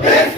If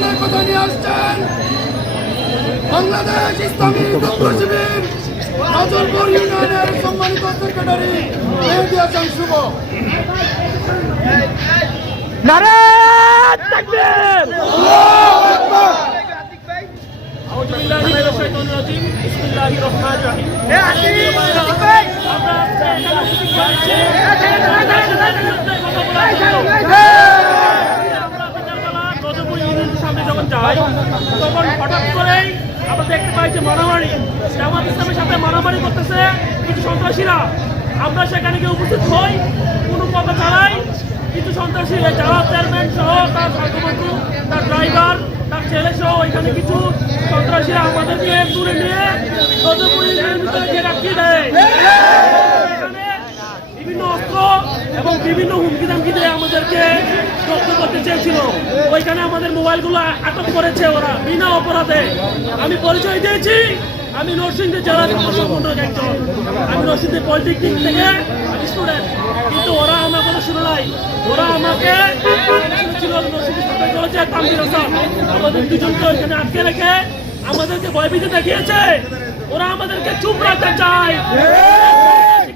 সামনে কথা নিয়ে আসছেন। বাংলাদেশ ইসলামী ছাত্র শিবির ইউনিয়নের সম্মানিত সেক্রেটারি মেহেদি হাসান শুভ। আউযু সামনে তখন হঠাৎ করেই আমরা দেখতে পাই যে মারামারি। সাথে মারামারি করতেছে কিছু সন্ত্রাসীরা। আমরা সেখানে গিয়ে উপস্থিত হই, কোনো কথা ছাড়াই কিছু সন্ত্রাসী যারা চেয়ারম্যান সহ তার সাংগবন্ধু তার ড্রাইভার, তার ছেলে সহ এখানে কিছু সন্ত্রাসীরা আমাদেরকে তুলে নিয়ে ইউনিয়নের ভিতরে গিয়ে রাখিয়ে দেয়। বিভিন্ন অস্ত্র এবং বিভিন্ন হুমকি দামকি দিয়ে আমাদেরকে জব্দ করতে চেয়েছিল। ওইখানে আমাদের মোবাইলগুলো আটক করেছে ওরা বিনা অপরাধে। আমি পরিচয় দিয়েছি আমি নরসিংদী জেলার সংগঠক একজন। আমি নরসিংদী পলিটেকনিক থেকে আমি স্টুডেন্ট কিন্তু ওরা আমার কথা শুনে নাই। ওরা আমাকে নরসিংদী হাসান। আমাদের দুজনকে ওইখানে আটকে রেখে আমাদেরকে ভয়ভীতি দেখিয়েছে। ওরা আমাদেরকে চুপ রাখতে চায়।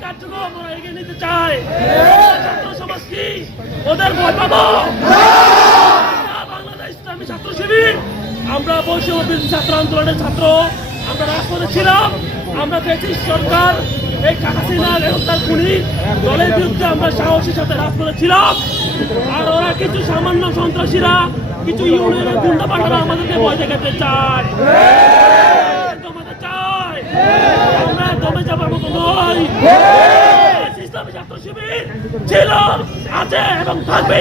কার্যক্রম ওরা এগিয়ে নিতে চায় ওদের ভয় পাবো। আমরা বাংলাদেশ ইসলামী ছাত্র শিবির। আমরা বৈষম্য ছাত্র আন্দোলনের ছাত্র। আমরা রাজপথে ছিলাম। আমরা দেখছি সরকার। এই হাসিনা হত্যার খুনি। দলের বিরুদ্ধে আমরা সাহসের সাথে রাজপথে ছিলাম। আর ওরা কিছু সামান্য সন্ত্রাসীরা কিছু ইউনিয়নের গুন্ডা পান্ডারা আমাদেরকে ভয় দেখাতে চায়। তোমাদের চাই আমরা দমে যাবার মতো নয় শিবির ছিল আছে এবং থাকবে।